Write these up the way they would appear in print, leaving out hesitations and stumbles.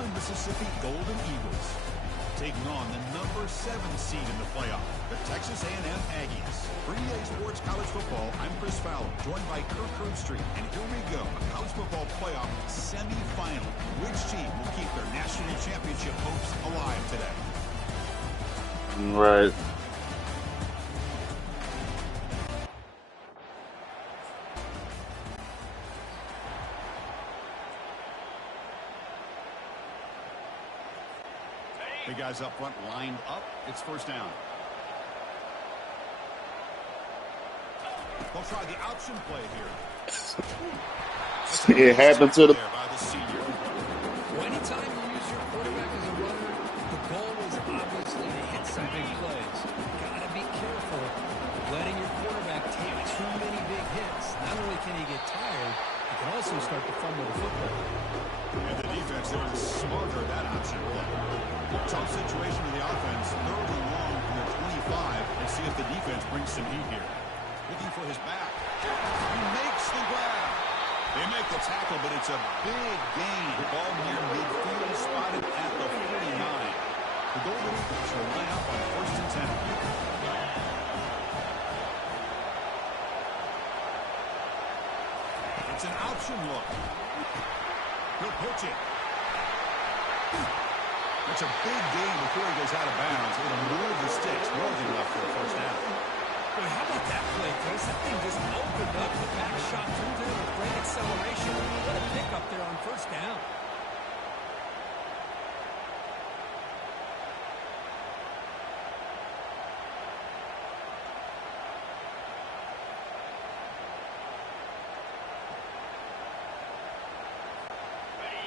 Southern Mississippi Golden Eagles taking on the number 7 seed in the playoff, the Texas A&M Aggies. For EA Sports College Football, I'm Chris Fowler, joined by Kirk Herbstreit. And here we go, a college football playoff semifinal. Which team will keep their national championship hopes alive today? Right. The guys up front lined up. It's first down. They'll try the option play here. It happened to the... Anytime you use your quarterback as a runner, the goal is obviously to hit some big plays. Got to be careful letting your quarterback take too many big hits. Not only can he get tired, he can also start to fumble the football. And the defense there is smarter that option play. Tough situation with the offense. Third and long from their 25. Let's see if the defense brings some heat here. Looking for his back. He makes the grab. They make the tackle, but it's a big gain. Ball near midfield, spotted at the 49. The Golden Eagles will line up on first and 10. It's an option look. He'll pitch it. It's a big gain before he goes out of bounds. It'll move the sticks. Nothing left for a first down. Boy, how about that play, Chris? That thing just opened up. The back shot through there with great acceleration. What a pickup there on first down.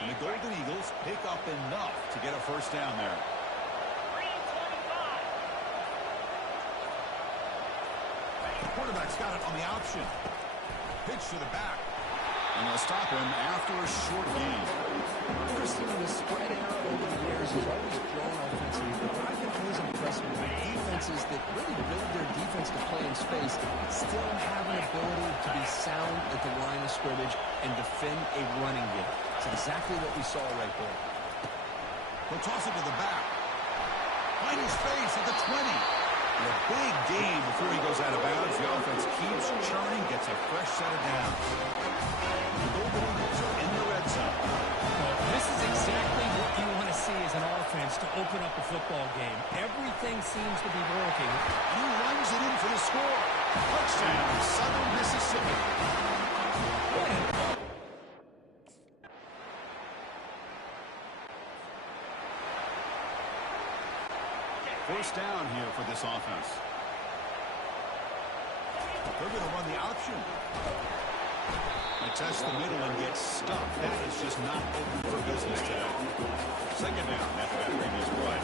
And the Golden Eagles pick up enough to get a first down there. The quarterback's got it on the option. Pitch to the back. And they'll stop him after a short gain. Christine, the spread era over the years has always grown offensively, but what I've been always impressed with defenses that really build their defense to play in space still have an ability to be sound at the line of scrimmage and defend a running game. It's exactly what we saw right there. He'll toss it to the back. Finding space at the 20. And a big gain before he goes out of bounds. The offense keeps churning, gets a fresh set of downs. The Golden Eagles are in the red zone. Well, this is exactly what you want to see as an offense to open up a football game. Everything seems to be working. And he runs it in for the score. Touchdown, Southern Mississippi. First down here for this offense. They're going to run the option. They test the middle and get stuck. That is just not open for business today. Second down after that previous play.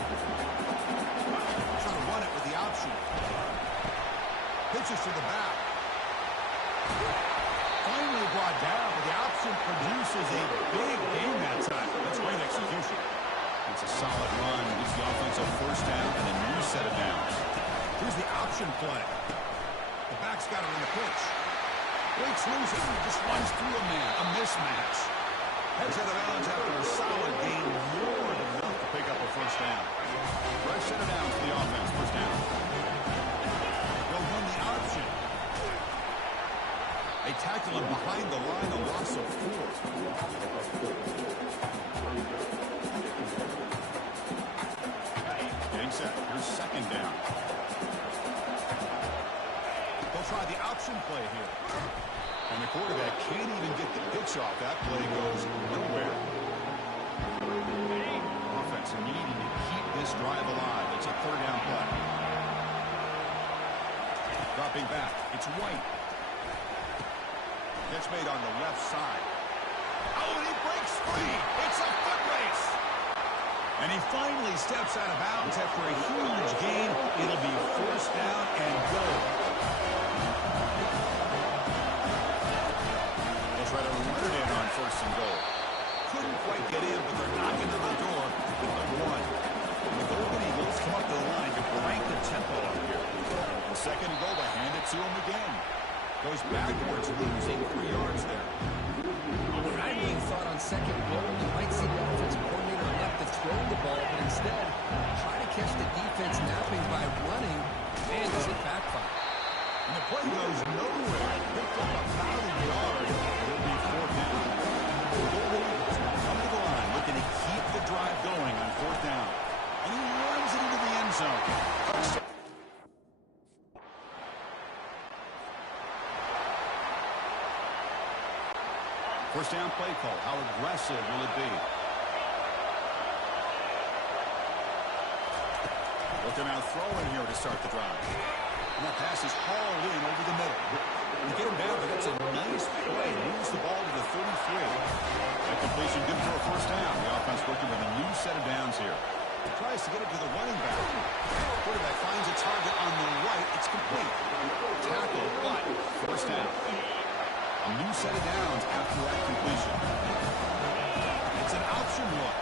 Trying to run it with the option. Pitches to the back. Finally brought down, but the option produces a big gain that time. That's great execution. It's a solid run. Gives the offense a first down and a new set of downs. Here's the option play. The back's got it on the pitch. Breaks loose and just runs through a man. A mismatch. Heads out of bounds after a solid gain. More than enough to pick up a first down. Fresh set of downs for the offense. First down. They'll run the option. They tackle him behind the line. A loss of 4. Set. Here's second down. They'll try the option play here. And the quarterback can't even get the pitch off. That play goes nowhere. Offense needing to keep this drive alive. It's a third down play. Dropping back. It's White. Gets made on the left side. Oh, and he breaks free. It's a foot race. And he finally steps out of bounds after a huge gain. It'll be first down and goal. They'll try to run it in on first and goal. Couldn't quite get in, but they're knocking on the door with the 1. The Golden Eagles come up to the line to crank the tempo up here. And second and goal, they hand it to him again. Goes backwards, losing 3 yards there. What I really thought on second goal, you might see the offensive coordinator could have elected to throw the ball, but instead try to catch the defense napping by running. Man, does it backfire. And the play goes nowhere. Picked up about a yard. It'll be fourth down. The Golden Eagles come to the line, looking to keep the drive going on fourth down. And he runs it into the end zone. First down play call. How aggressive will it be? Looking out throwing here to start the drive. And that pass is hauled in over the middle. To get him down, but that's a nice play. Moves the ball to the 33. That completion good for a first down. The offense working with a new set of downs here. He tries to get it to the running back. Quarterback finds a target on the right. It's complete. Tackle, but first down. A new set of downs after that completion. It's an option look.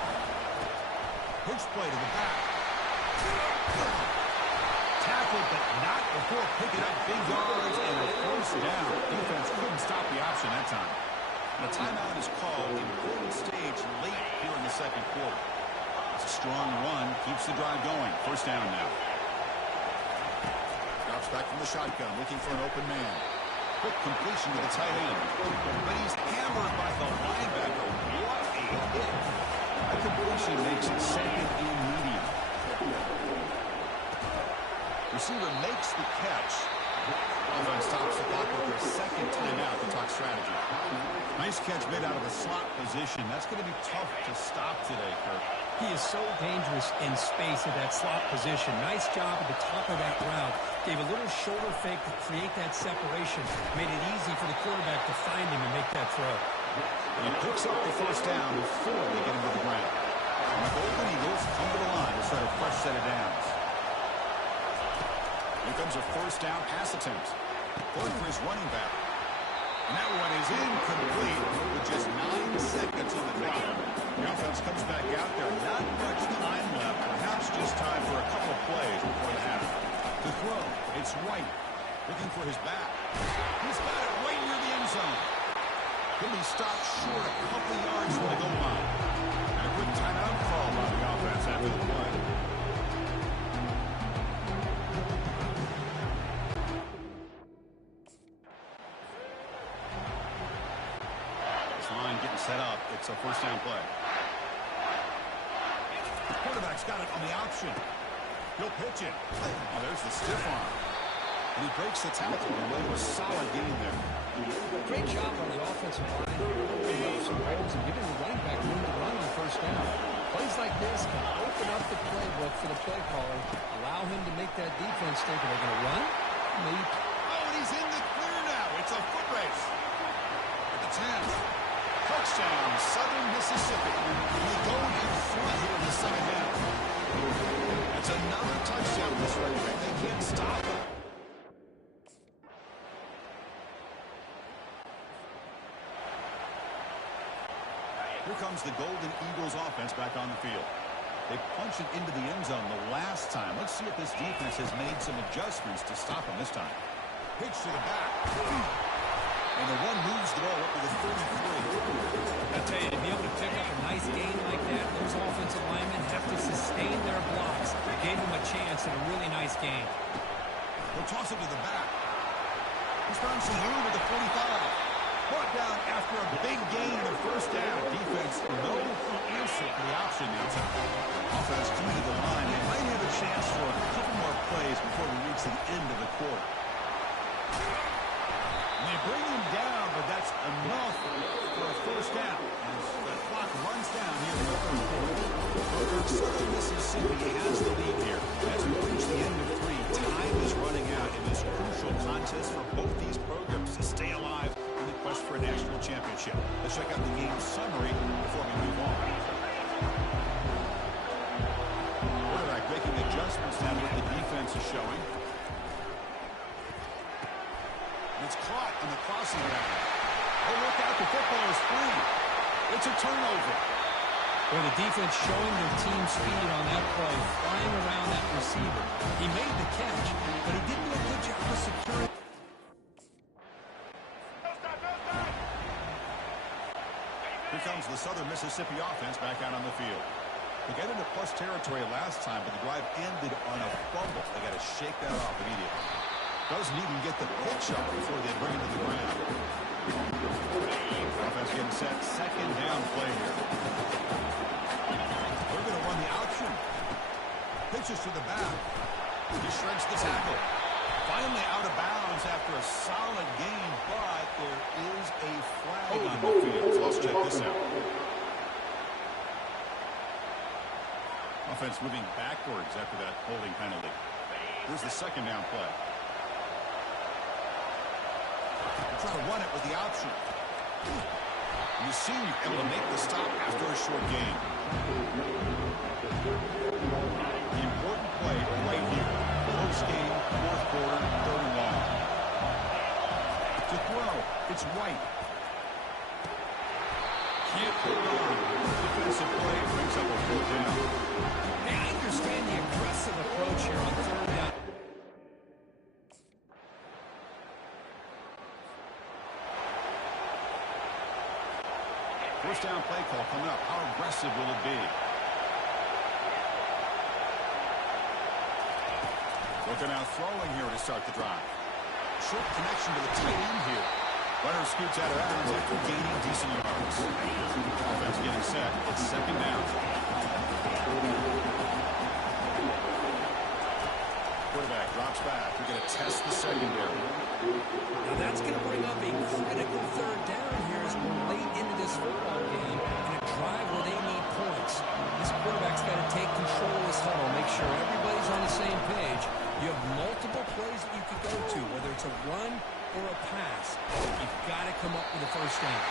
Pitch play to the back. Tackled, but not before picking up big yards and a first down. Defense couldn't stop the option that time. And a timeout is called. Important stage late here in the second quarter. It's a strong run. Keeps the drive going. First down now. Drops back from the shotgun, looking for an open man. Quick completion to the tight end. But he's hammered by the linebacker. What a hit. That completion makes it second and medium. Receiver makes the catch. Offense stops the clock with their second timeout to talk strategy. Nice catch made out of the slot position. That's going to be tough to stop today, Kirk. He is so dangerous in space at that slot position. Nice job at the top of that route. Gave a little shoulder fake to create that separation. Made it easy for the quarterback to find him and make that throw. And he picks up the first down before they get him to the ground. And the Golden Eagles come to the line to start a fresh set of downs. Here comes a first down pass attempt. Going for his running back. And that one is incomplete with just 9 seconds on the clock. The offense comes back out there. Not much time left. Perhaps just time for a couple of plays before the half. To throw, it's White. Looking for his back. He's got it right near the end zone. He'll be stopped short a couple of yards from the goal line. And a quick timeout call by the offense after the play. Line getting set up. It's a first down play. The quarterback's got it on the option. He'll pitch it. Oh, there's the stiff arm. And he breaks the tackle. And it was a solid game there. Great job on the offensive line. Opening up some holes and giving the running back room to run on first down. Plays like this can open up the playbook for the play caller. Allow him to make that defense think, are they going to run? Maybe. Oh, and he's in the clear now. It's a foot race. At the 10. Touchdown, Southern Mississippi. They go in front here in the second half. It's another touchdown this running back. They can't stop it. Here comes the Golden Eagles offense back on the field. They punch it into the end zone the last time. Let's see if this defense has made some adjustments to stop them this time. Pitch to the back. And the one moves the ball up to the 33. I tell you, to be able to pick up a nice gain like that, those offensive linemen have to sustain their blocks. They gave him a chance at a really nice game. They'll toss it to the back. He's found some room at the 45. Brought down after a big gain and a first down. Defense, no answer for the option that time. Offense due to the line. They might have a chance for a couple more plays before we reach the end of the quarter. They bring him down, but that's enough for a first down. As the clock runs down here in the third quarter. Southern Mississippi has the lead here. As we reach the end of 3, time is running out in this crucial contest for both these programs to stay alive in the quest for a national championship. Let's check out the game summary before we move on. Quarterback making adjustments now what the defense is showing. It's caught on the crossing route. Oh, look out, the football is free. It's a turnover. Well, the defense showing their team speed on that play, flying around that receiver. He made the catch, but he didn't do a good job of securing. Here comes the Southern Mississippi offense back out on the field. They got into plus territory last time, but the drive ended on a fumble. They got to shake that off immediately. Doesn't even get the pitch up before they bring it to the ground. Offense getting set. Second down play here. They're going to run the option. Pitches to the back. He shreds the tackle. Finally out of bounds after a solid game, but there is a flag on the field. So let's check this out. Offense moving backwards after that holding penalty. Here's the second down play. They're trying to run it with the option. You see him able to make the stop after a short game. The important play right here. Close game, fourth quarter, third and long. To throw, it's White. Can't hold on. Defensive play brings up a fourth down. Hey, I understand the aggressive approach here on third down. First down play call coming up. How aggressive will it be? Looking out throwing here to start the drive. Short connection to the tight end here. Runner scoots out of bounds after gaining decent yards. Offense getting set. It's second down. Quarterback drops back. We're going to test the secondary. Now that's going to bring up a critical third down here as we're late into this football game in a drive where they need points. This quarterback's got to take control of this huddle, make sure everybody's on the same page. You have multiple plays that you could go to, whether it's a run or a pass. You've got to come up with a first down.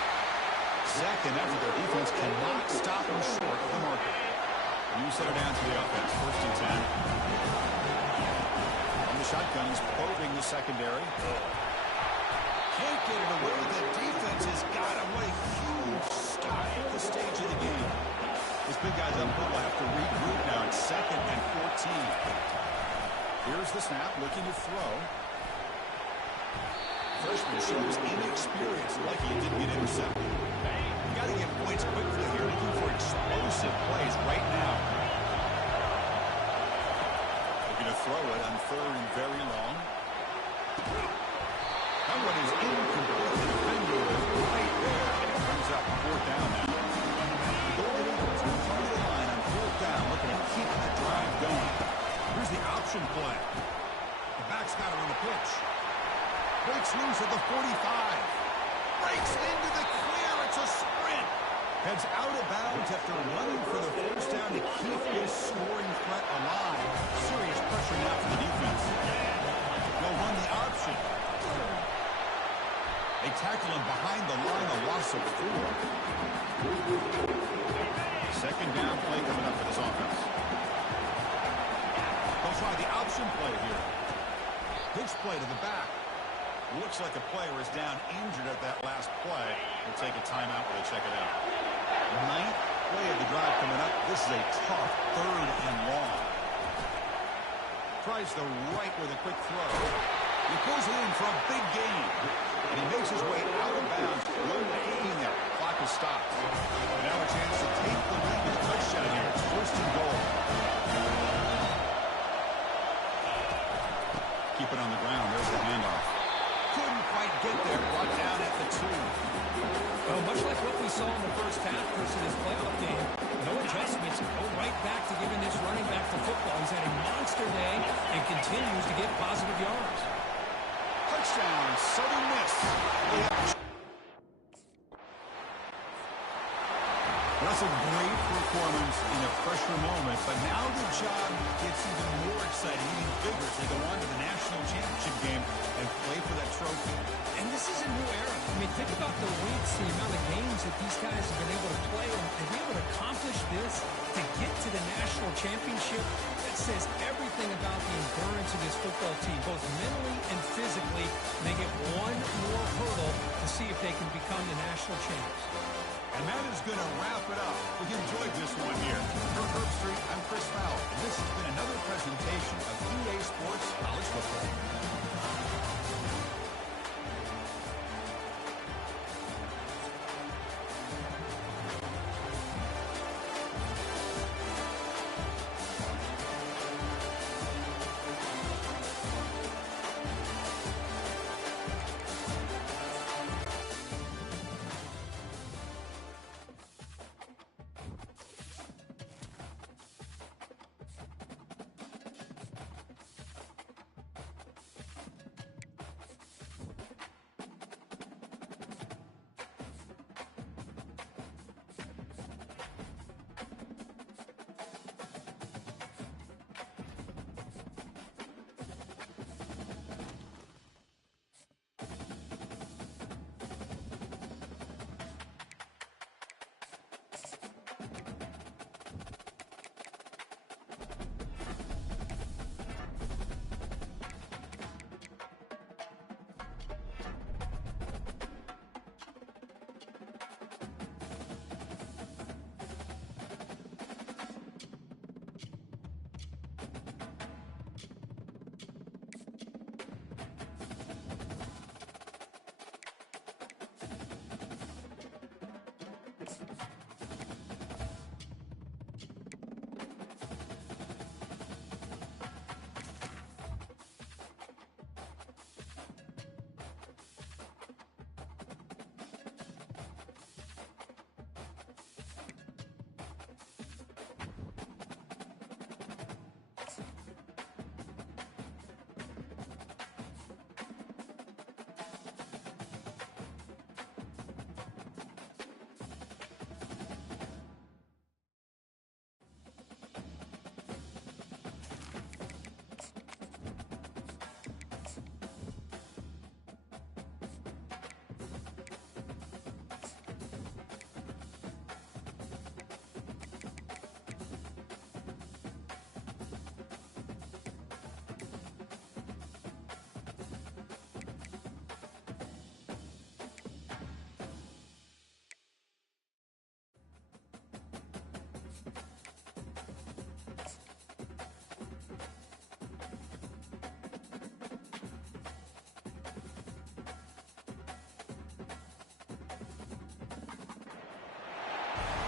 Second after their defense cannot stop them short of the marker. You set it down to the offense. First and 10. On the shotgun, he's probing the secondary. Can't get it away. The defense has got him. What a huge stop at this stage of the game. This big guy's up front will have to regroup now. It's second and 14. Here's the snap, looking to throw. Freshman shows inexperience, lucky he didn't get intercepted. You got to get points quickly here, looking for explosive plays right now. Looking to throw it on third and very long. That one is incomplete. The defender is right there, and it brings up fourth down now. The Golden Eagles in front of the line on fourth down, looking to keep the drive going. Here's the option play. The back's got it on the pitch. Breaks loose at the 45. Breaks into the clear. It's a sprint. Heads out of bounds after running for the first down to keep his scoring threat alive. Serious pressure now for the defense. They'll run the option. They tackle him behind the line, a loss of 4. Second down play coming up for this offense. They'll try the option play here. Pitch play to the back. Looks like a player is down injured at that last play. We'll take a timeout while they check it out. Ninth play of the drive coming up. This is a tough third and long. Tries the right with a quick throw. He pulls it in for a big gain. And he makes his way out of bounds. No gain there. Clock is stopped. And now a chance to take the lead with a touchdown here. It's first and goal. Keep it on the ground. There's the handoff. Couldn't quite get there. Brought down at the 2. Well, much like what we saw in the first half versus this playoff game, no adjustments. Go right back to giving this running back to football. He's had a monster day and continues to get positive yards. Touchdown, Southern Miss. That's a great performance in a pressure moment, but now the job gets even more exciting, even bigger as they go on to the national championship game and play for that trophy. And this is a new era. I mean, think about the weeks, the amount of games that these guys have been able to play, and to be able to accomplish this, to get to the national championship, that says everything about the endurance of this football team, both mentally and physically. And they get one more hurdle to see if they can become the national champs. And that is going to wrap it up. We enjoyed this one here. For Herb Street, I'm Chris Fowler, and this has been another presentation of EA Sports College Football.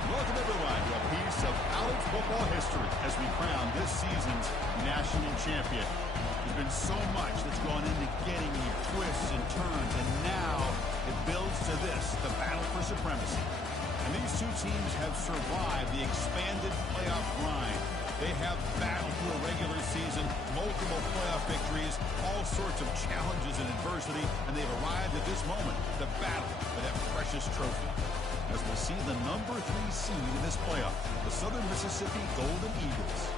Welcome, everyone, to a piece of college football history as we crown this season's national champion. There's been so much that's gone into getting you twists and turns, and now it builds to this, the battle for supremacy. And these two teams have survived the expanded playoff grind. They have battled through a regular season, multiple playoff victories, all sorts of challenges and adversity, and they've arrived at this moment, the battle for that precious trophy. As we'll see the number 3 seed in this playoff, the Southern Mississippi Golden Eagles,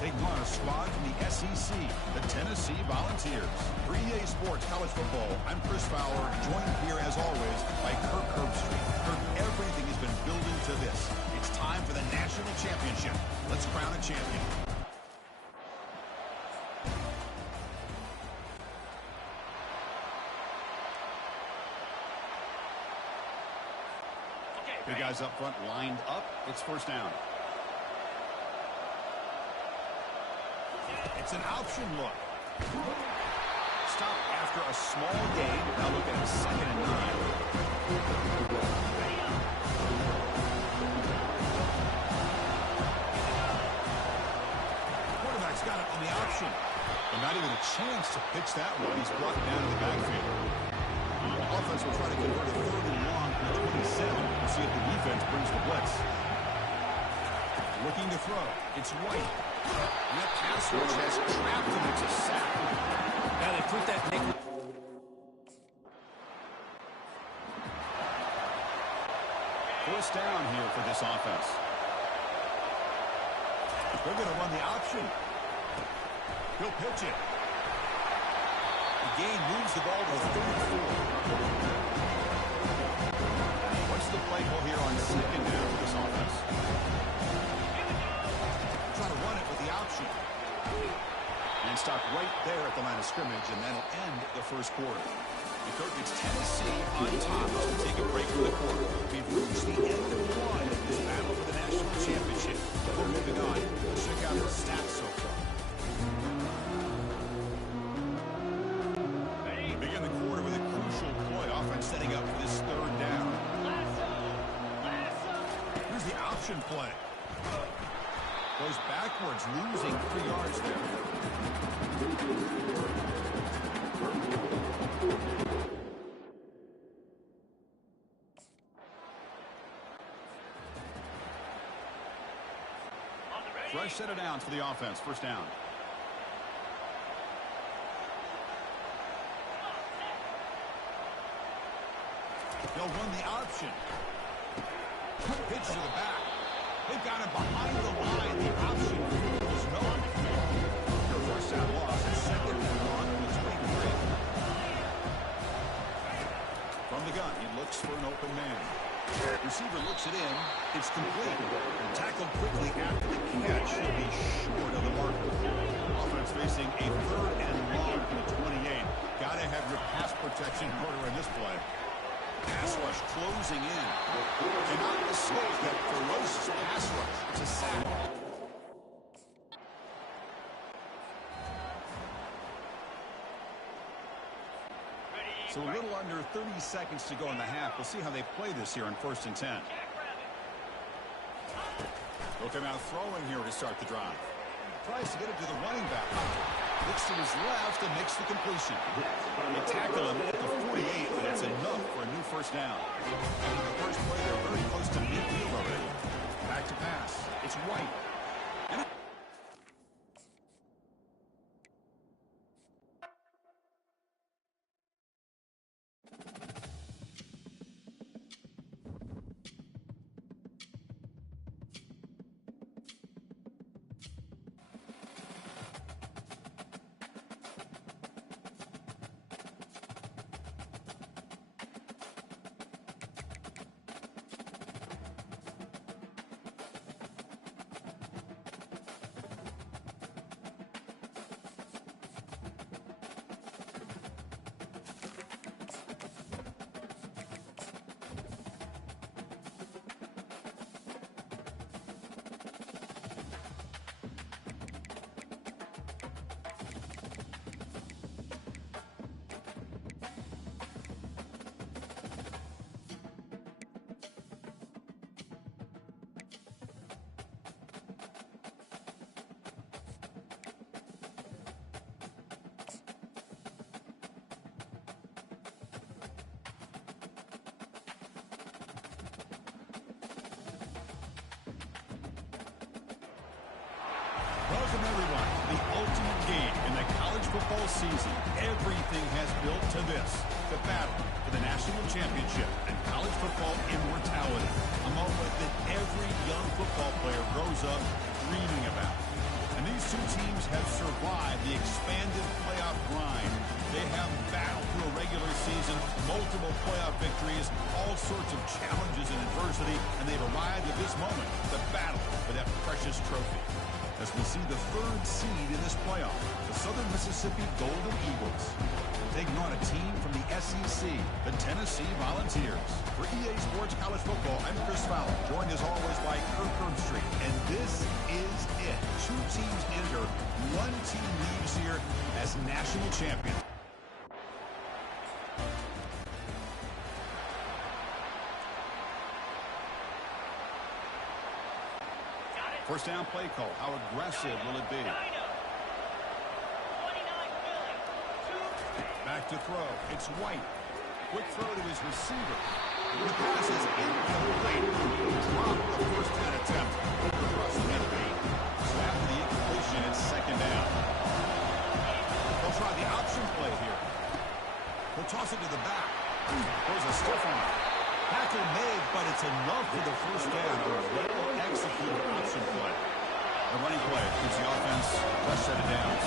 taking on a squad from the SEC, the Tennessee Volunteers. For EA Sports College Football, I'm Chris Fowler, joined here as always by Kirk Herbstreit. Kirk, everything has been building to this. It's time for the national championship. Let's crown a champion. The guys up front lined up. It's first down. It's an option look. Stop after a small gain. Now look at a 2nd and 9. Quarterback's got it on the option. And not even a chance to pitch that one. He's brought down to the backfield. Offense will try to convert a 3rd and long from the 27. We'll see if the defense brings the blitz. Looking to throw. It's White. And that pass rush has trapped him. It's a sack. Now they put that nickel. First down here for this offense. They're going to run the option. He'll pitch it. The game moves the ball to the 34. What's the play call here on 2nd down for this offense? Try to run it with the option. And stop right there at the line of scrimmage, and that'll end the first quarter. And Kirk, it's Tennessee on top as we take a break for the quarter. We've reached the end of one of this battle for the national championship. Before moving on, let's check out the stats so far. Begin the quarter with a crucial play. Offense setting up for this 3rd down. Here's the option play. Goes backwards, losing 3 yards there. Fresh set of downs for the offense. First down. They'll run the option. Pitch to the back. They've got him behind the line. The option is no. Their first down loss. It's 2nd and 1 on the 23. From the gun, he looks for an open man. Receiver looks it in. It's complete. Tackled quickly after the catch. He'll be short of the marker. Offense facing a 3rd and long from the 28. Got to have your pass protection in order in this play. Pass rush closing in. Cannot escape that ferocious pass rush. It's a sack. So a little under 30 seconds to go in the half. We'll see how they play this here on 1st and 10. He'll come out throwing here to start the drive. Tries to get it to the running back. Looks to his left and makes the completion. They tackle him at the 48, but it's enough for a new first down. After the first play, they're very close to midfield already. Back to pass. It's White. Welcome, everyone, to the ultimate game in the college football season. Everything has built to this, the battle for the national championship and college football immortality, a moment that every young football player grows up dreaming about. And these two teams have survived the expanded playoff grind. They have battled through a regular season, multiple playoff victories, all sorts of challenges and adversity, and they've arrived at this moment, the battle for that precious trophy. As we see the third seed in this playoff, the Southern Mississippi Golden Eagles, taking on a team from the SEC, the Tennessee Volunteers. For EA Sports College Football, I'm Chris Fowler, joined as always by Kirk Herbstreit. And this is it. Two teams enter, one team leaves here as national champion. First down play call. How aggressive will it be? Back to throw. It's White. Quick throw to his receiver. The pass is incomplete. Drop the first down attempt across the midfield. So after the incompletion, it's second down. They'll try the option play here. He'll toss it to the back. There's a stiff one. Tackle made, but it's enough for the first down. A well-executed option play. The running play gives the offense a fresh set of downs.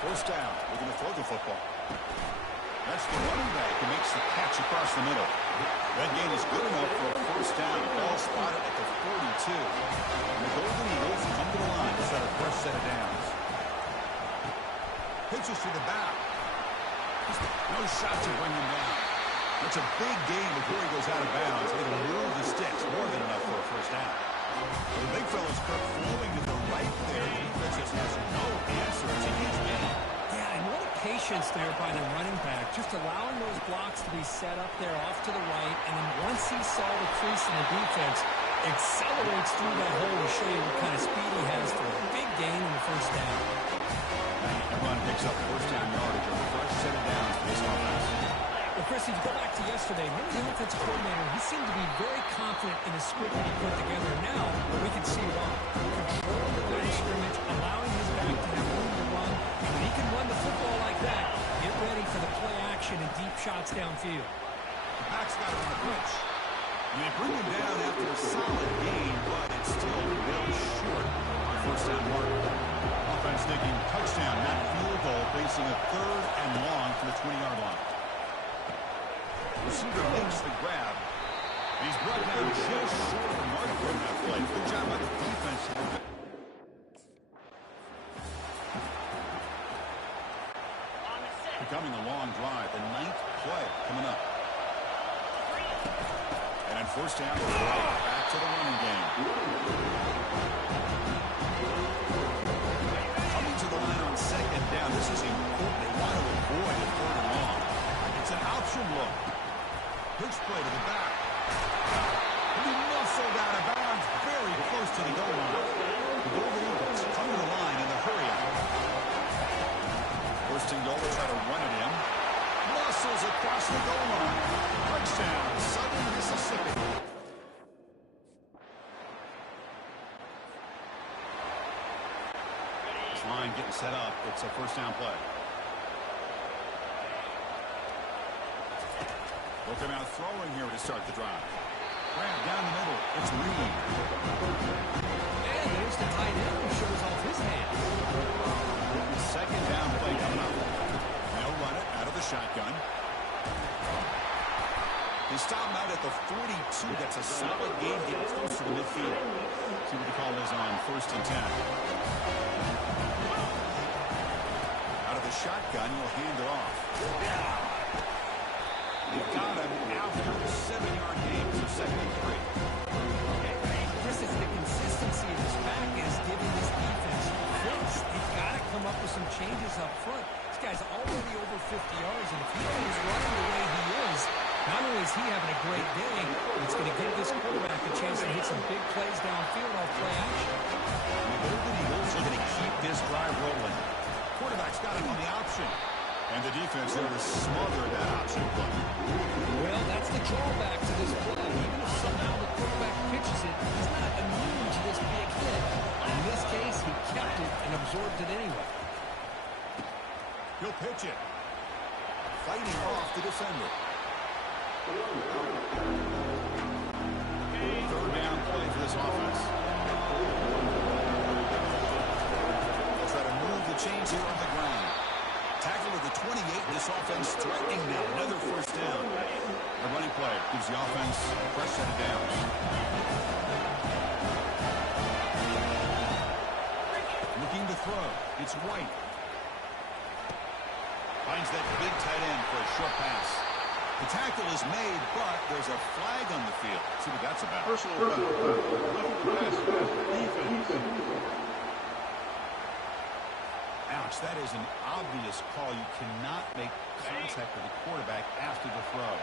First down. We're going to throw the football. That's the running back who makes the catch across the middle. That gain is good enough for a first down. Ball spotted at the 42. And the Golden Eagles come to the line to set a fresh set of downs. Pitches to the back. No shot to bring him down. It's a big gain before he goes out of bounds. It'll move the sticks, more than enough for a first down. The big fella's flowing to the right there. The defense just has no answer. It's a huge gain. Yeah, and what a patience there by the running back, just allowing those blocks to be set up there off to the right, and then once he saw the crease in the defense, accelerates through that hole to show you what kind of speed he has for a big gain in the first down. The run picks up first down yardage on the fresh set of downs for this offense. Well, Chris, if you go back to yesterday, remember the offensive coordinator, he seemed to be very confident in the script that he put together. Now, we can see it all. Controlling the line of scrimmage, allowing his back to have room to run. And when he can run the football like that, get ready for the play action and deep shots downfield. The back's got it on the pitch. They bring him down after a solid gain, but it's still well short of the first down mark. Offense thinking touchdown, not field goal, facing a third and long from the 20-yard line. Receiver makes the grab. He's brought down just short of the mark from that play. Good job by the defense. Becoming a long drive. The 9th play coming up. And on first down, right back to the running game. Coming to the line on second down. This is important. They want to avoid a third and long. It's an option look. Pitch play to the back. And he muscled out of bounds. to the goal line. The Golden Eagles come to the line in the hurry up. First and goal, will try to run it in. Muscles across the goal line. Touchdown, Southern Mississippi. This line getting set up. It's a first down play. They'll come out throwing here to start the drive. Grab down the middle. It's Reed. And there's the tight end who shows off his hands. Second down play coming up. They'll run it out of the shotgun. They stop him out at the 42. That's a solid game getting close to the midfield. See what the call is on first and 10. Out of the shotgun, he'll hand it off. They've got him after a 7-yard game, so second and 3. This is the consistency of his back is giving this defense fits. They've got to come up with some changes up front. This guy's already over 50 yards, and if he keeps running the way he is, not only is he having a great day, but it's going to give this quarterback a chance to hit some big plays downfield off play action. The Golden Eagles are going to keep this drive rolling. Quarterback's got him on the option. And the defense there to smother that option play. Well, that's the drawback to this play. Even if somehow the quarterback pitches it, he's not immune to this big hit. In this case, he kept it and absorbed it anyway. He'll pitch it. Fighting off the defender. Third down play for this offense. They'll try to move the chains here on the ground. Tackle at the 28. This offense threatening now. Another first down. The running play gives the offense a fresh set of downs. Looking to throw. It's White. Finds that big tight end for a short pass. The tackle is made, but there's a flag on the field. See what that's about. Personal foul. Defense. Ouch, that is an obvious call. You cannot make contact with the quarterback after the throw.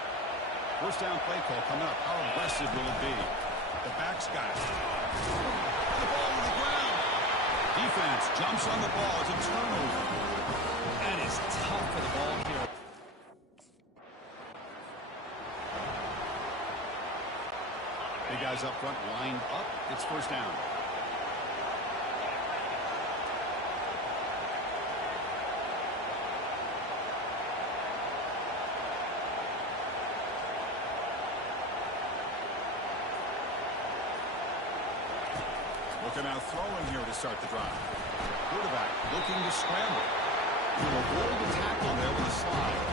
First down play call coming up. How aggressive will it be? The back's got it. The ball on the ground. Defense jumps on the ball. It's a turnover. That is tough for the ball here. Big guys up front lined up. It's first down. Looking out throwing here to start the drive. Quarterback looking to scramble. He'll avoid the tackle there with a slide.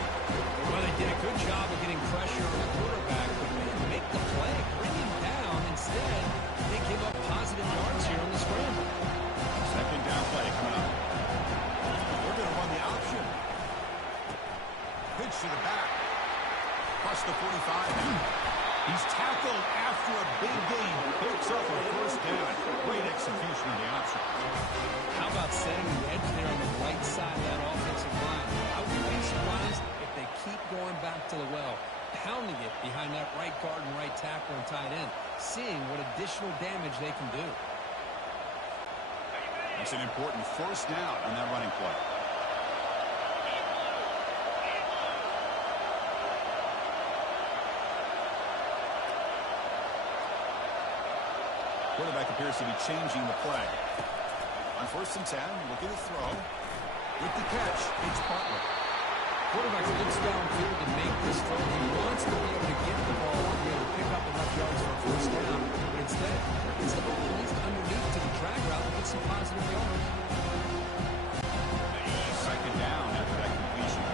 Well, they did a good job of getting pressure on the quarterback, but they didn't make the play. Bring him down. Instead, they give up positive yards here on the scramble. Second down play coming up. They're going to run the option. Pitch to the back. Plus the 45. He's tackled after a big gain. Picks up a first down. Great execution on the option. How about setting the edge there on the right side of that offensive line? I wouldn't be surprised if they keep going back to the well, pounding it behind that right guard and right tackle and tight end, seeing what additional damage they can do. That's an important first down on that running play. Quarterback appears to be changing the play. On first and 10, looking to throw. With the catch, it's Butler. Quarterback looks downfield to make this throw. He wants to be able to get the ball and be able to pick up enough yards for a first down. But instead, it's the ball at least underneath to the drag route and get some positive yards. Second down after that completion.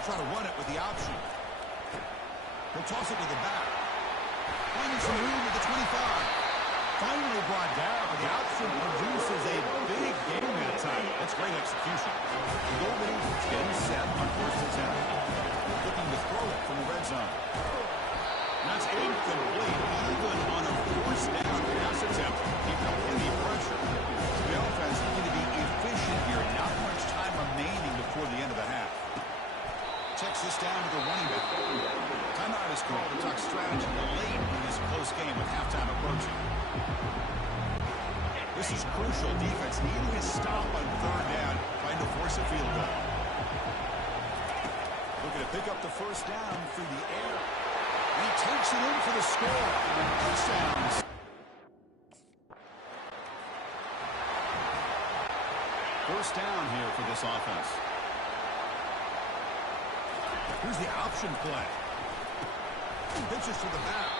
Try to run it with the option. He'll toss it to the back. Finding some room at the 25. Finally brought down, but the option produces a big game that time. That's great execution. The Golden Eagles getting set on first and 10. Looking to throw it from the red zone. That's incomplete, even on a first down pass attempt. Keeping up heavy pressure. The offense looking to be efficient here. Not much time remaining before the end of the half. Checks this down to the running back. Timeout is called to talk strategy late in this close game with halftime approaching. This is crucial. Defense needing a stop on third down, trying to force a field goal. Looking to pick up the first down through the air. And he takes it in for the score. Touchdowns. First down here for this offense. Here's the option play. Pitches to the back.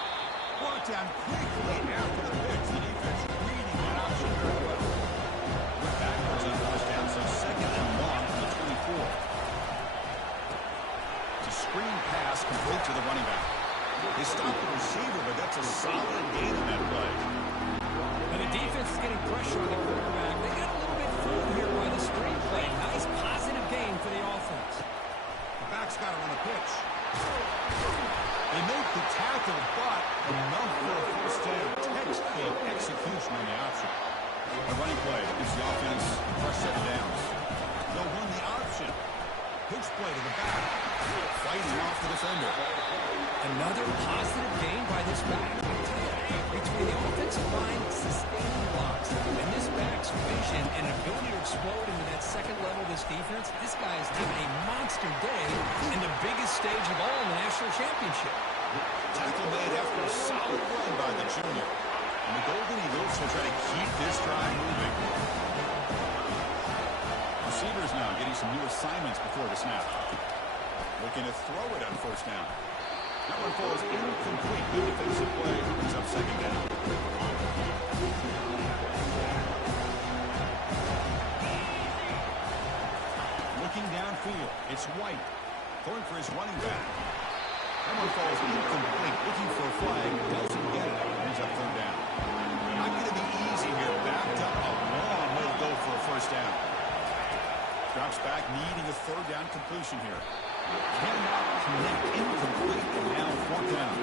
Brought down quickly after the pitch. The defense reading that option very well. Went backwards on first down, so second and long from the 24. It's a screen pass complete to the running back. They stopped the receiver, but that's a solid gain in that play. And the defense is getting pressure on the quarterback. They got a little bit fooled here by the screen play. Nice positive gain for the offense. The back's got it on the pitch. They make the tackle, but enough for a first down. Textbook execution on the option. A running play gives the offense a fresh set of downs. They'll run the option. Pitch play to the back. Fighting off the defender. Another positive gain by this back. Between the offensive line sustaining blocks and this back's vision and ability to explode into that second level of this defense, this guy is having a monster day in the biggest stage of all in the national championship. Tackle made after a solid run by the junior. And the Golden Eagles will try to keep this drive moving. Receivers now getting some new assignments before the snap. Looking to throw it on first down. That one falls incomplete. Good defensive play. Brings up second down. Looking downfield. It's White. Going for his running back. That one falls incomplete. Looking for a flag. Doesn't get it. Brings up third down. Not going to be easy here. Backed up a long way to go for a first down. Drops back, needing a third down completion here. Cannot connect, incomplete, and now fourth down.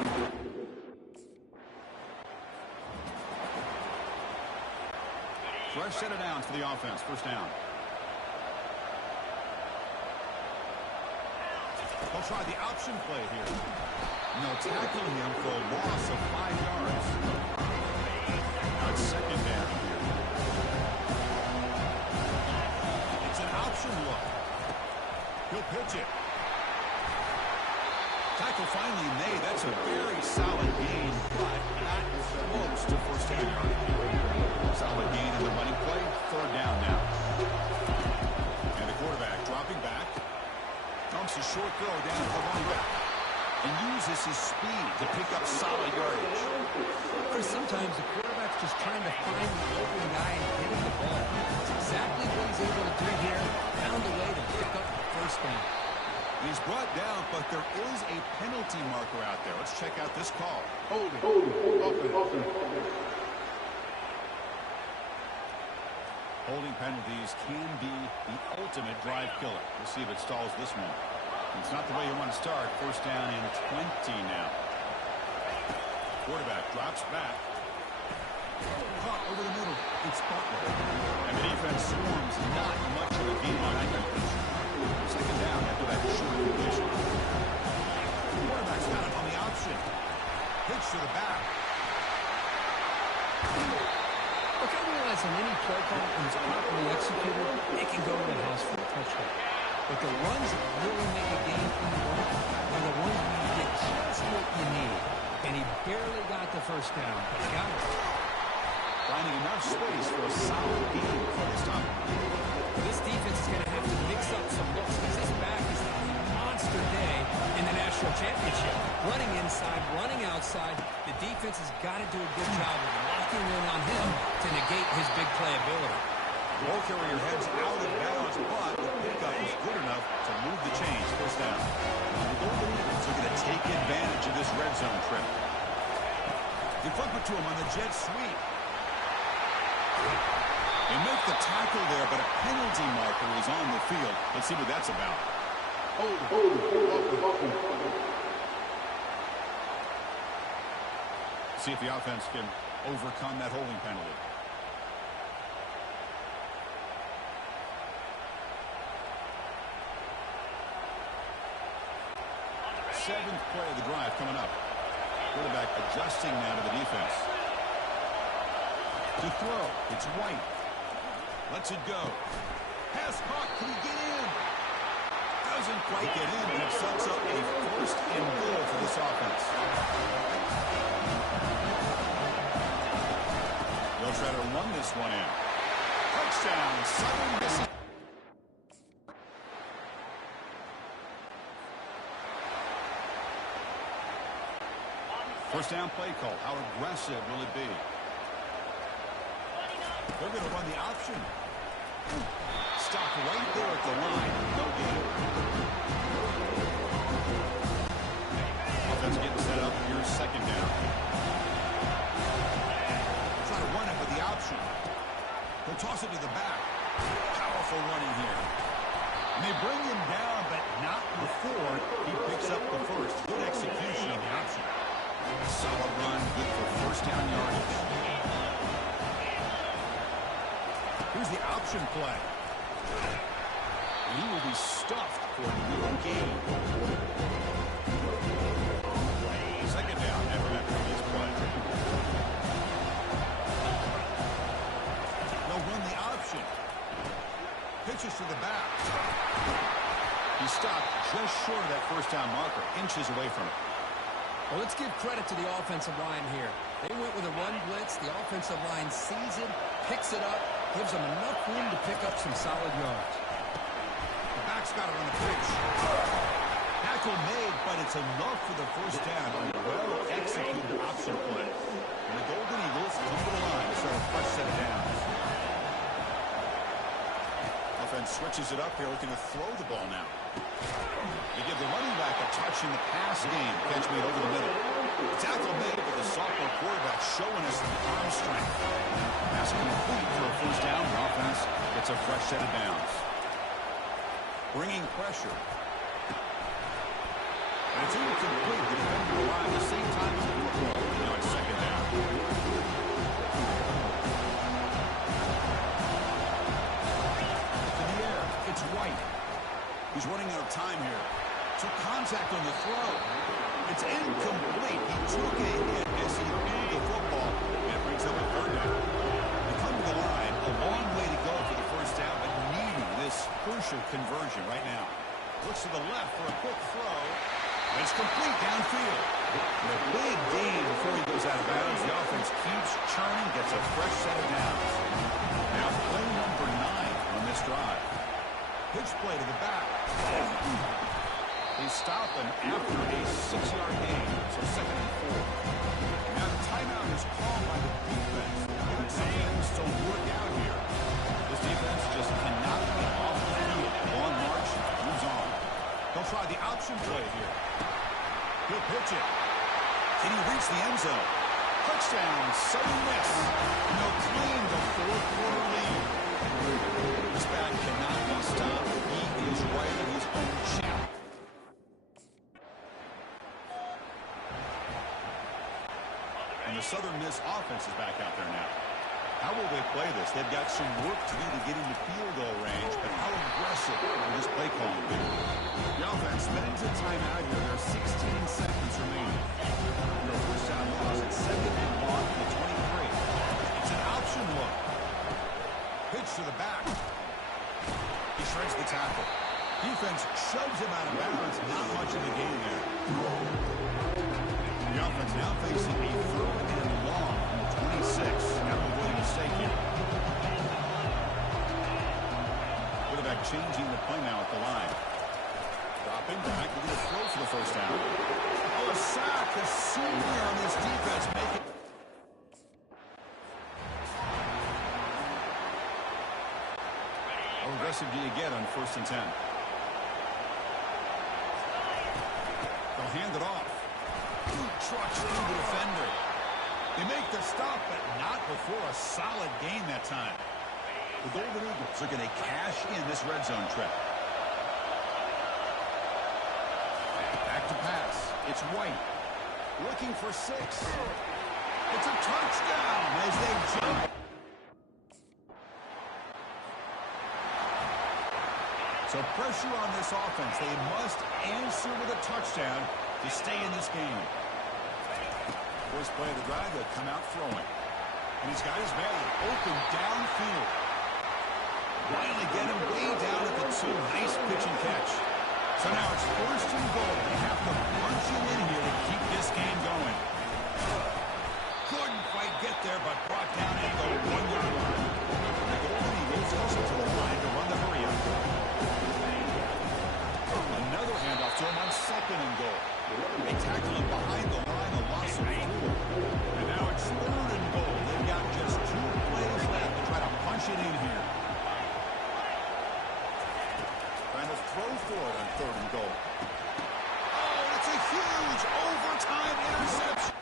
Fresh set of downs for the offense, first down. They'll try the option play here. And they'll tackle him for a loss of 5 yards. Now it's second down here. It's an option look. He'll pitch it. Tackle finally made. That's a very solid gain, but not close to first down yardage. Solid gain in the running play. Third down now. And the quarterback dropping back. Dumps a short throw down to the running back. And uses his speed to pick up solid yardage. Sometimes the quarterback's just trying to find the open guy and hit him the ball. That's exactly what he's able to do here. Found a way to pick up the first down. He's brought down, but there is a penalty marker out there. Let's check out this call. Holding. Holding penalties can be the ultimate drive killer. We'll see if it stalls this one. It's not the way you want to start. First down and 20 now. Quarterback drops back. Caught over the middle. It's Butler. And the defense swarms. Not much of a gain on that completion. Second down after that short completion. The quarterback's got it on the option. Pitch to the back. Look, I realize on any play call, when it's properly executed, it can go to the house for a touchdown. But the ones that really make a game for you are the ones where you get just what you need. And he barely got the first down, but he got it. Finding enough space for a solid game for this time. This defense is going to have to mix up some looks because this back is having a monster day in the national championship. Running inside, running outside. The defense has got to do a good job of locking in on him to negate his big play ability. Ball carrier heads out of bounds, but the pickup is good enough to move the chains. First down. The Golden Eagles are going to take advantage of this red zone trip. They flip it to him on the jet sweep. They make the tackle there, but a penalty marker is on the field. Let's see what that's about. See if the offense can overcome that holding penalty. Seventh play of the drive coming up. Quarterback adjusting now to the defense. To throw, it's White. Lets it go. Pass caught. Can he get in? Doesn't quite get in, and it sets up a first and goal for this offense. They'll try to run this one in. Touchdown. Southern Miss. First down play call. How aggressive will it be? They're going to run the option. Stop right there at the line. No gain. Offense getting set up. Here's second down. Try to run it with the option. He'll toss it to the back. Powerful running here. And they bring him down, but not before he picks up the first. Good execution on the option. A solid run, good for first down yardage. Here's the option play. And he will be stuffed for no gain. Second down, never met previous play. They'll run the option. Pitches to the back. He stopped just short of that first down marker, inches away from it. Well, let's give credit to the offensive line here. They went with a run blitz. The offensive line sees it, picks it up, gives them enough room to pick up some solid yards. The back's got it on the pitch. Tackle made, but it's enough for the first down on a well-executed option play. And the Golden Eagles come to the line to start a fresh set of downs. Offense switches it up here, looking to throw the ball now. They give the running back a touch in the pass game. Catch made over the middle. Tackle made, but the sophomore quarterback showing us the arm strength. Pass complete for a first down. The offense gets a fresh set of downs. Bringing pressure. And it's incomplete. The defender arrived at the same time as the football. Now it's second down. In the air, it's White. He's running out of time here. Took contact on the throw. It's incomplete. He took a hit as he threw the football. And it brings up a third down. They come to the line. A long way to go for the first down, but needing this crucial conversion right now. Looks to the left for a quick throw. It's complete downfield. And a big gain before he goes out of bounds. The offense keeps churning, gets a fresh set of downs. Now play number 9 on this drive. Pitch play to the back. They stop him after a 6-yard gain, so second and 4. Now the timeout is called by the defense. Some things don't work out here. This defense just cannot get off the field. Long march moves on. They'll try the option play here. He'll pitch it. Can he reach the end zone? Touchdown, Southern Miss. And they'll claim the fourth-quarter lead. This back cannot be stopped. He is writing his own chapter. And the Southern Miss offense is back out there now. How will they play this? They've got some work to do to get into field goal range, but how aggressive will this play calling be? The offense spends a timeout here. There are 16 seconds remaining. Their first down loss at 2nd and 1 from the 23. It's an option look. Pitch to the back. He shreds the tackle. Defense shoves him out of bounds. Not much in the game there. The offense now facing a 3rd and long from the 26. Now avoiding a mistake here. Quarterback changing the play now at the line. Dropping back. We're going to throw for the first down. Oh, a sack. A senior on this defense making. How aggressive do you get on 1st and 10? They'll hand it off. Trucks through the defender. They make the stop, but not before a solid gain that time. The Golden Eagles are going to cash in this red zone trip. Back to pass. It's White. Looking for 6. It's a touchdown as they jump. So pressure on this offense. They must answer with a touchdown to stay in this game. First play of the drive, they'll come out throwing. And he's got his man open downfield. Finally get him way down at the 2. Nice pitch and catch. So now it's first and goal. They have to punch it in here to keep this game going. Couldn't quite get there, but brought down at the 1-yard line. The Golden Eagles hustle to the line to run the hurry up. Another handoff to him on second and goal. They tackle him behind the line, a loss of 4. And now it's third and goal. They've got just 2 plays left to try to punch it in here. Trying to throw for it on third and goal. Oh, it's a huge overtime interception.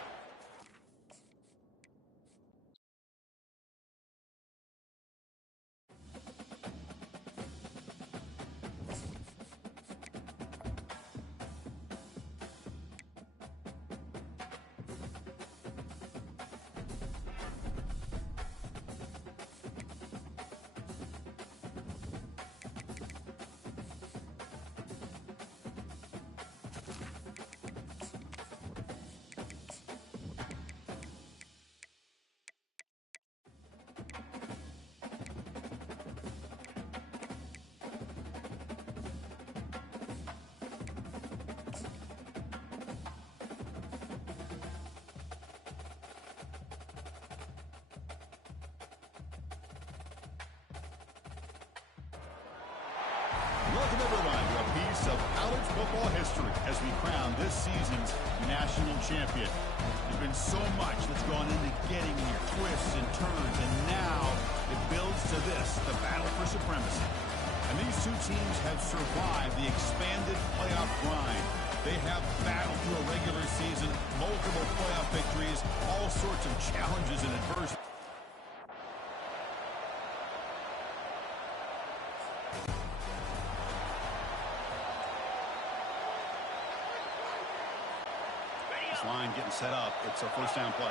Welcome, everyone, to a piece of college football history as we crown this season's national champion. There's been so much that's gone into getting here, twists and turns, and now it builds to this, the battle for supremacy. And these 2 teams have survived the expanded playoff grind. They have battled through a regular season, multiple playoff victories, all sorts of challenges and adversity. Line getting set up. It's a first down play.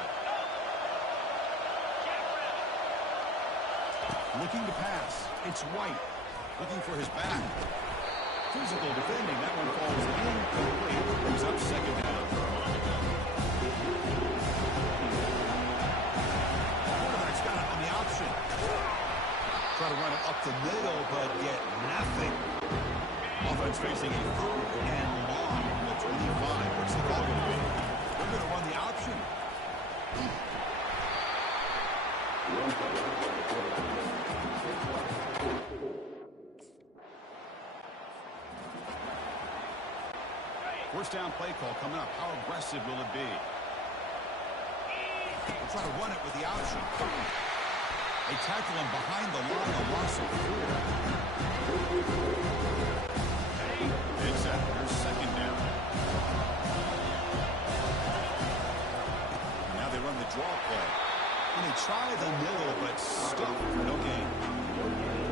Looking to pass. It's White. Looking for his back. Physical defending. That one falls incomplete. Brings up second down. Quarterback's got it on the option. Try to run it up the middle, but get nothing. Offense facing a 3rd and long from the 25. What's the call going to be? They're going to run the option. First down play call coming up. How aggressive will it be? They'll try to run it with the option. They tackle him behind the line, a loss of 4. Big set. Here's second down. Now they run the draw play. And they try the middle, but stuck for no gain.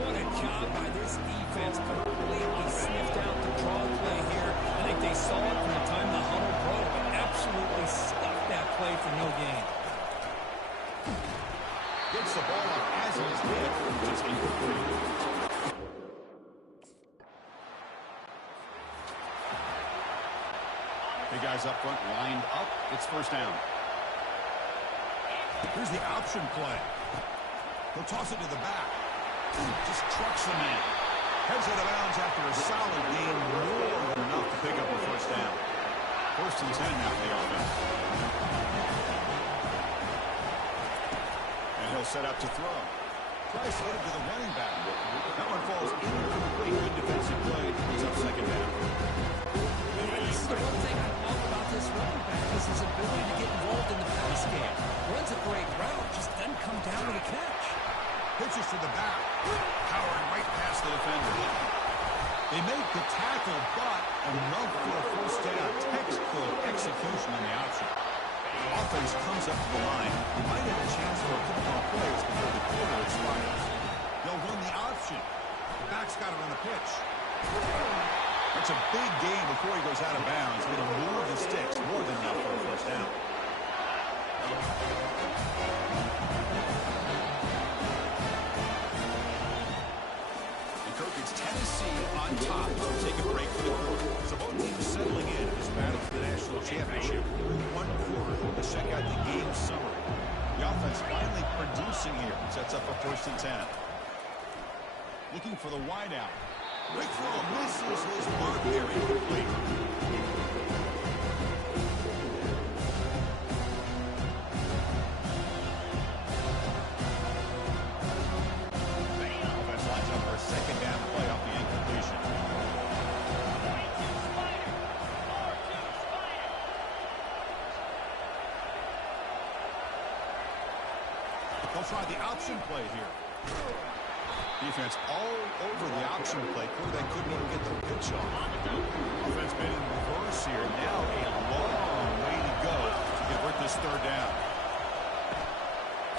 What a job by this defense. Completely sniffed out the draw play here. I think they saw it from the time the huddle broke. Absolutely stuffed that play for no gain. Gets the ball up as it is hit, which is incomplete. Big guys up front, lined up. It's first down. Here's the option play. He'll toss it to the back. Just trucks the man. Heads out of bounds after a solid gain. More than enough to pick up a first down. First and 10 now for the offense. And he'll set up to throw. Tries to hit it to the running back. That one falls incomplete. Good defensive play. Brings up second down. This is the one thing I love about this running back is his ability to get involved in the pass game. Runs a great route, just doesn't come down with a catch. Pitches to the back. Powering right past the defender. They make the tackle, but enough for a first down. Textbook execution on the option. Off offense comes up to the line, we might have a chance for a couple more plays before the quarter expires. They'll run the option. The back's got it on the pitch. That's a big gain before he goes out of bounds. It'll move the sticks more than enough for a first down. And Kirk, it's Tennessee on top as we take a break for the quarter. So both teams settling in this battle for the national championship. One quarter. Let's check out the game summary. The offense finally producing here. Sets up a 1st and 10. Looking for the wideout. Quick throw misses his mark here, incomplete. Offense lines up for a 2nd down play off the incompletion. They'll try the option play here. Defense all over the option play. Quarterback couldn't even get the pitch off. Offense been in reverse here. Now a long way to go to convert this 3rd down.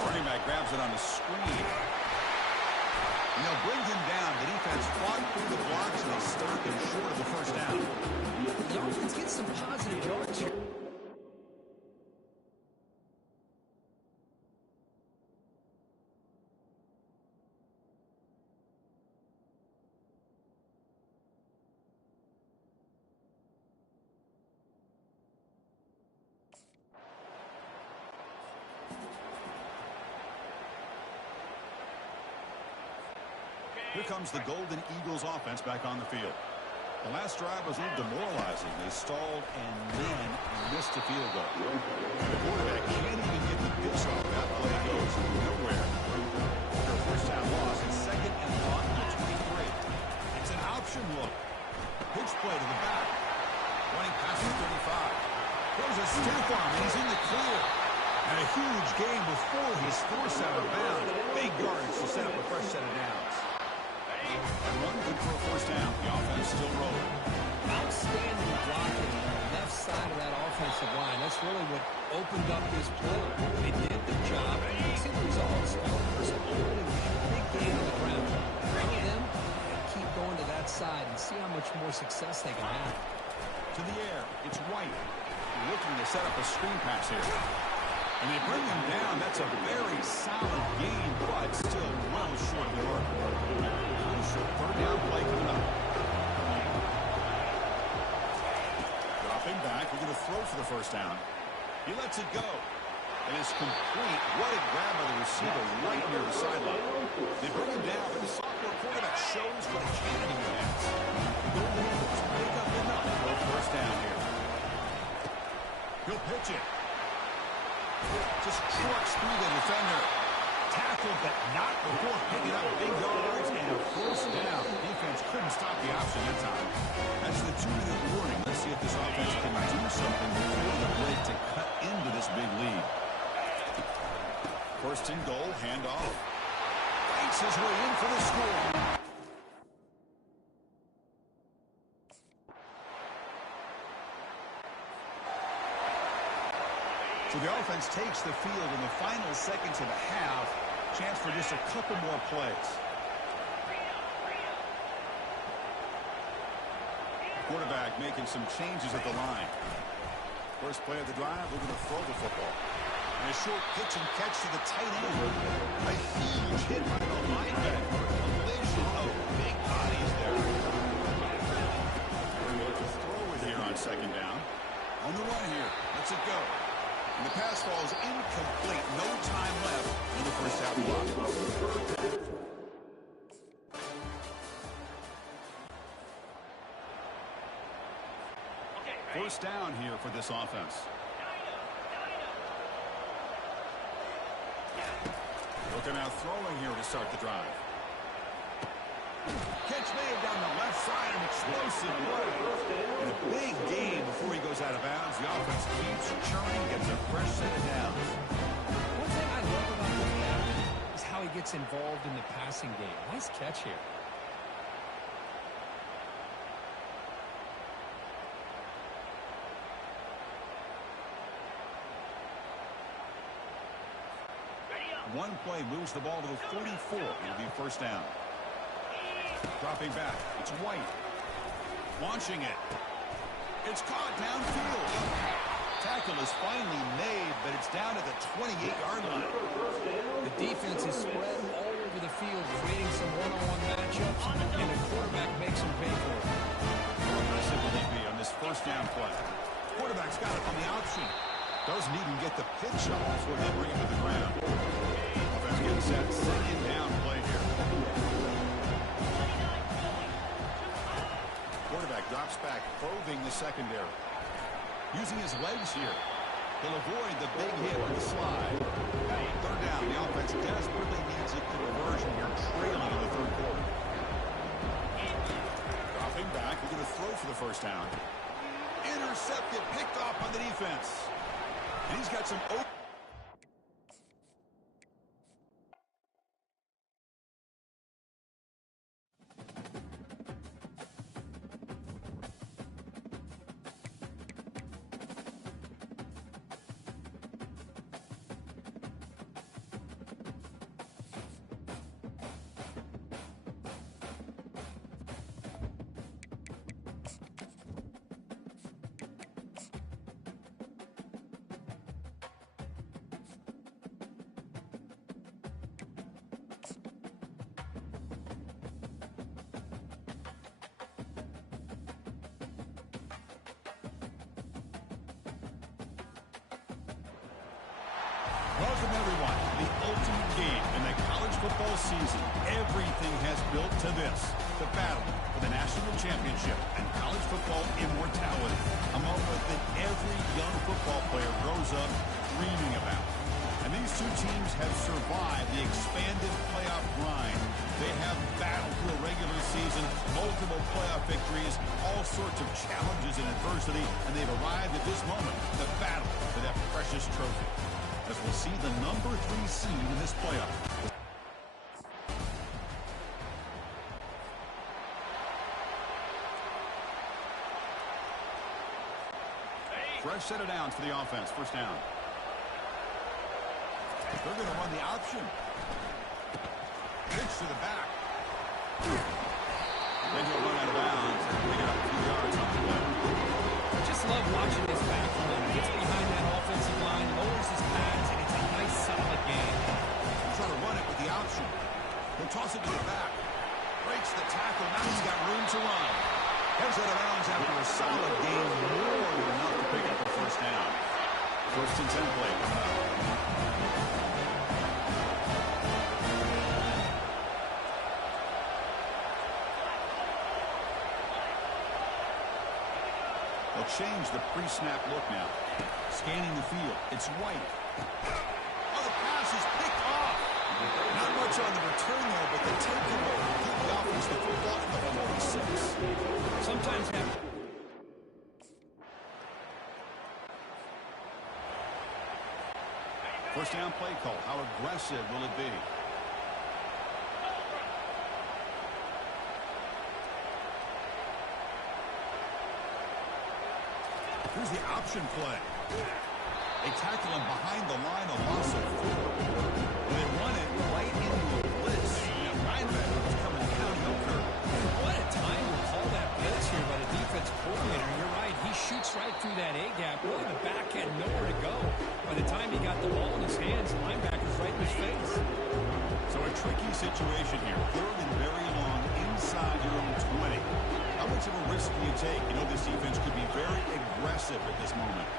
Running back grabs it on the screen. And they'll bring him down. The defense fought through the blocks and they stopped him short of the 1st down. The offense gets some positive yards here. Here comes the Golden Eagles offense back on the field. The last drive was a little demoralizing. They stalled and then missed a field goal. The quarterback can't even get the pitch off. That play goes nowhere. After a 1st down loss, it's 2nd and long to 23. It's an option look. Pitch play to the back. Running past the 35. There's a stiff arm, and he's in the clear. And a huge gain before he's forced out of bounds. Big yards to set up a fresh set of downs. And one good for a 1st down. The offense still rolling. Outstanding blocking on the left side of that offensive line. That's really what opened up this play. They did the job. You see the results. First opening, big gain on the ground. Bring it in and keep going to that side and see how much more success they can have. To the air. It's White. Looking to set up a screen pass here. And they bring him down. That's a very solid gain, but still well short of the mark. Short 3rd down play coming up. Dropping back. We're going to throw for the 1st down. He lets it go. And it's complete. What a grab by the receiver right near the sideline. They bring him down, but the sophomore quarterback shows what a cannon he has. The Golden Eagles pick up enough for a 1st down here. He'll pitch it. Just trucks through the defender. Tackled, but not before picking up big yards and a 1st down. Defense couldn't stop the option that time. That's the 2-minute warning. Let's see if this offense can do something before the break to cut into this big lead. 1st and goal, handoff. Fights his way in for the score. So the offense takes the field in the final seconds of the half. Chance for just a couple more plays. Quarterback making some changes at the line. First play of the drive, we're going to throw the football. And a short pitch and catch to the tight end. A huge hit by the linebacker. Collision of big bodies there. We're going to throw it here on 2nd down. On the run here. Let's it go. And the pass falls incomplete. No time left in the 1st half block. 1st down here for this offense. Looking out throwing here to start the drive. Catch made down the left side, an explosive play. And a big gain before he goes out of bounds. The offense keeps churning, gets a fresh set of downs. One thing I love about this guy is how he gets involved in the passing game. Nice catch here. One play moves the ball to the 44. It'll be first down. Dropping back. It's White. Launching it. It's caught downfield. Tackle is finally made, but it's down at the 28-yard line. The defense is spread all over the field, creating some one-on-one matchups, and the quarterback makes them pay for it. Aggressive will he be on this first down play. Quarterback's got it on the option. Doesn't even get the pitch up before they bring him to the ground. Offense getting set. Second down play here. Quarterback drops back, probing the secondary. Using his legs here. He'll avoid the big hit with the slide. Third down. The offense desperately needs a conversion here, trailing in the third quarter. Dropping back. We're going to throw for the first down. Intercepted, picked off on the defense. And he's got some open. Welcome, everyone, to the ultimate game in the college football season. Everything has built to this, the battle for the national championship and college football immortality, a moment that every young football player grows up dreaming about. And these two teams have survived the expanded playoff grind. They have battled through a regular season, multiple playoff victories, all sorts of challenges and adversity, and they've arrived at this moment, the battle for that precious trophy. As we'll see the number 3 seed in this playoff. Fresh set of downs for the offense. First down. They're going to run the option. Pitch to the back. Then he'll run out of bounds and pick it up a few yards on the play. Just love watching this back run. Gets behind that offensive line, lowers his pads, and it's a nice, solid game. He'll try to run it with the option. He'll toss it to the back. Breaks the tackle. Now he's got room to run. Heads out of bounds after a solid game. More than enough to pick up the first down. First and 10 play coming up. They'll change the pre-snap look now. Scanning the field. It's White. Oh, the pass is picked off. Not much on the return there, but the takeaway will keep the offense the football at the 46. Sometimes have... First down play call. How aggressive will it be? Here's the option play. They tackle him behind the line, a loss of 4. They run it right into a blitz. And linebacker was coming down no curve. What a time to call that blitz here by the defense coordinator. You're right. He shoots right through that A-gap. Really, the back had nowhere to go. By the time he got the ball in his hands, the linebacker's right in his face. So a tricky situation here. Third and very long inside your own 20. How much of a risk do you take? You know this defense could be very aggressive at this moment.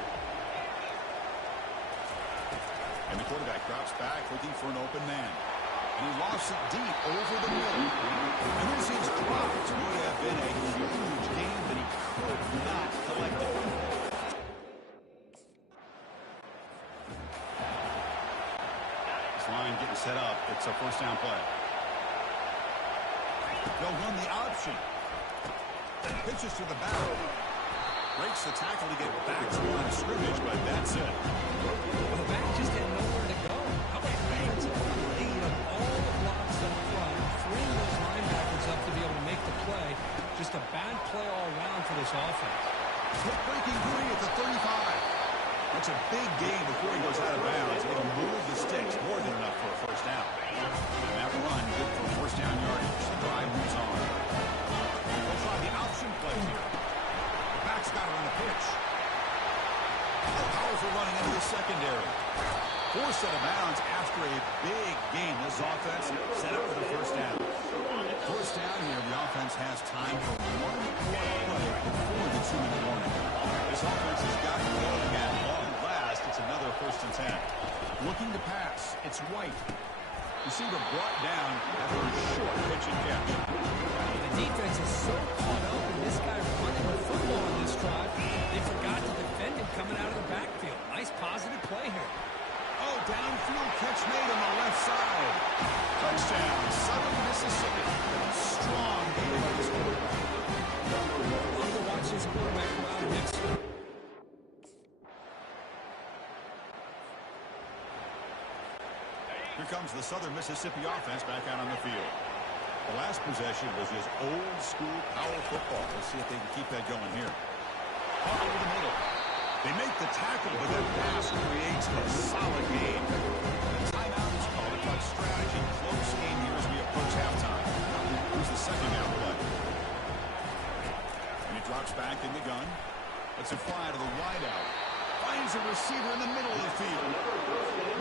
And the quarterback drops back looking for an open man. And he lost it deep over the middle. And this is dropped. It would have been a huge game that he could not collect it. This line getting set up. It's a first down play. They'll run the option. Pitches to the back. Breaks the tackle to get back to the line of scrimmage, but that's it. Well, the back just had nowhere to go. How about defensive lead of all the blocks up front, freeing those linebackers up to be able to make the play. Just a bad play all around for this offense. Breaking 3 at the 35. That's a big gain before he goes out of bounds. It'll move the sticks more than enough for a first. Forced out of bounds after a big game. This offense set up for the first down. First down here, the offense has time for one more play before the 2-minute warning. This offense has got going at long last. It's another 1st and 10. Looking to pass. It's White. Receiver brought down after a short pitch and catch. The defense is so caught up in this guy running the football on this drive, they forgot to defend him coming out of the backfield. Nice positive play here. Oh, downfield catch made on the left side. Touchdown, Southern Mississippi. Strong game by this quarterback. Love to watch this quarterback go out and execute. Here comes the Southern Mississippi offense back out on the field. The last possession was just old-school power football. Let's see if they can keep that going here. Up over the middle. They make the tackle, but that pass creates a solid game. The timeout is called. A tough strategy. Close game here as we approach halftime. Here's the second down play. And he drops back in the gun. Let's fly to the wideout. Finds a receiver in the middle of the field.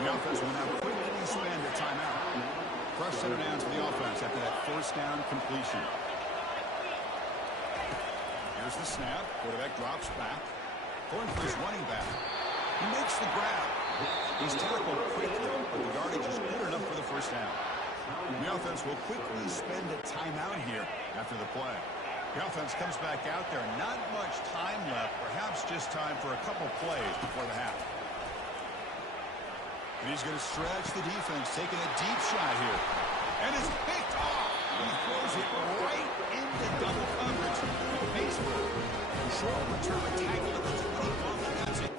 The offense will now quickly spend a timeout. Fresh set of downs for the offense after that first down completion. Here's the snap. Quarterback drops back. Going for his running back. He makes the grab. He's tackled quickly, but the yardage is good enough for the first down. The offense will quickly spend a timeout here after the play. The offense comes back out there. Not much time left. Perhaps just time for a couple plays before the half. And he's going to stretch the defense, taking a deep shot here. And it's picked off. He throws it right into double coverage. Baseball. Short return tackle at the 21, and that's it.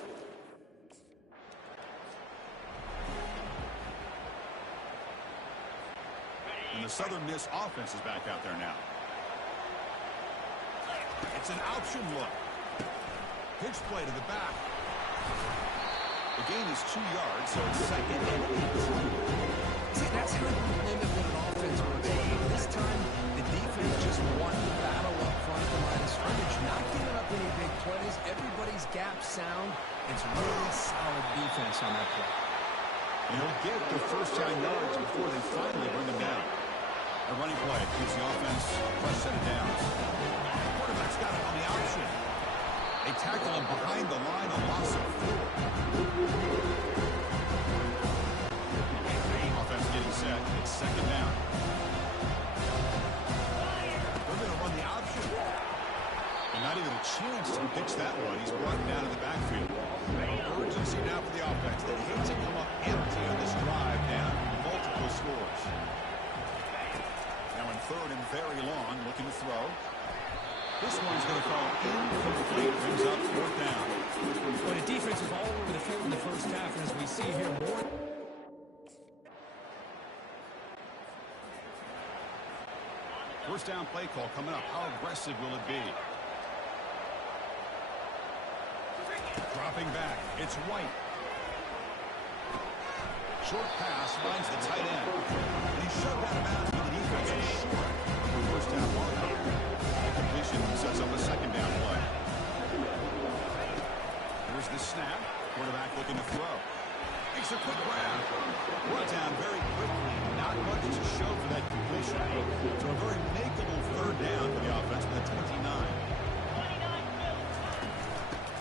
And the Southern Miss offense is back out there now. It's an option look. Pitch play to the back. The gain is 2 yards, so it's 2nd and 8. See, that's how you limit what an offense will take. This time, the defense just won the battle up front at the line of scrimmage, not giving up any big plays. Everybody's gap sound. It's really solid defense on that play. And he'll get the first down yards before they finally bring them down. A running play keeps the offense a fresh set of downs. Quarterback's got it on the option. They tackle him behind the line, a loss of 4. Offense getting set. It's 2nd down. They're going to run the option. And not even a chance to pitch that one. He's brought down to the backfield. Urgency now for the offense. They hate to come up empty on this drive, down multiple scores. Now in 3rd and very long, looking to throw. This one's going to fall incomplete. Brings up 4th down. Well, the defense was all over the field in the first half, and as we see here, more. First down play call coming up. How aggressive will it be? Dropping back. It's White. Short pass finds the tight end. And he's shoved out of bounds by the defense. He's short for first down mark. The completion sets up a 2nd down play. Here's the snap. Quarterback looking to throw. Makes a quick grab. Brought down very quickly. Not much to show for that completion. So a very makeable 3rd down for the offense with a 29.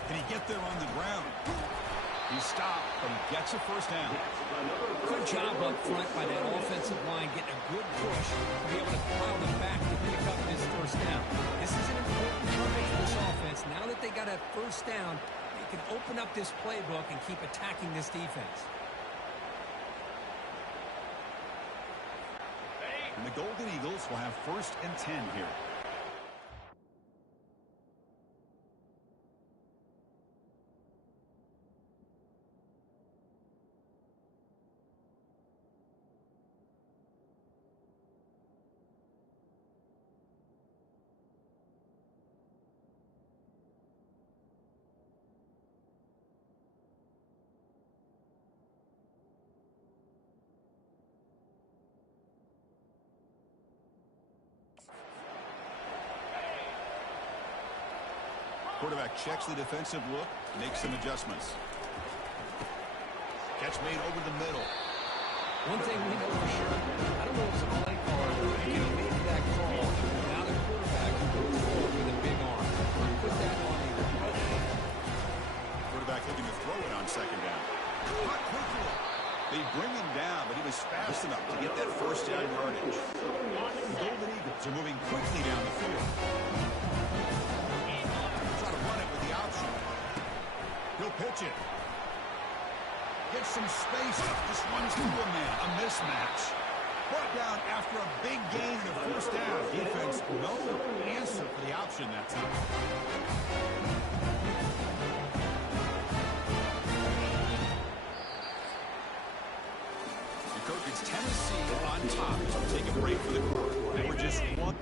Can he get there on the ground? He's stopped, but he gets a first down. Good job up front by that offensive line, getting a good push to be able to plow them back to pick up this first down. This is an important drive for this offense. Now that they got a first down, they can open up this playbook and keep attacking this defense. And the Golden Eagles will have 1st and 10 here. Quarterback checks the defensive look, makes some adjustments. Catch made over the middle. One thing we know for sure, I don't know if it's a play caller or he made that call. Now the quarterback can go forward with a big arm. Put that on the Quarterback looking to throw it on second down. Caught quickly. They bring him down, but he was fast enough to get that first down yardage. The Golden Eagles are moving quickly down the field. Try to run it with the option. He'll pitch it. Gets some space. Just runs through a man. A mismatch. Brought down after a big gain and a first down. Defense, no answer for the option that time. Coach, it's Tennessee on top as we take a break for the quarter. They were just one.